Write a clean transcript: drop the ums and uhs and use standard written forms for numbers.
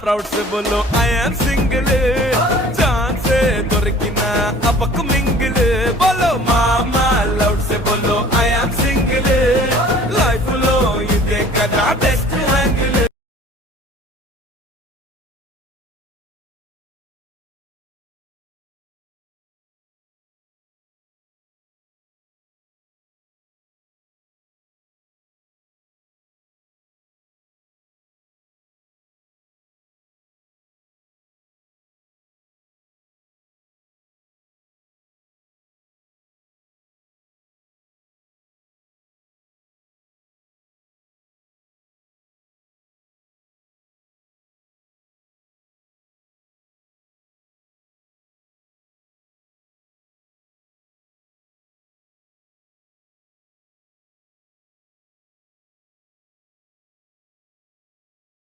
proud से बोलो I am single जान से दुर्गिना अब मिंगल बोलो मामा लाउड से बोलो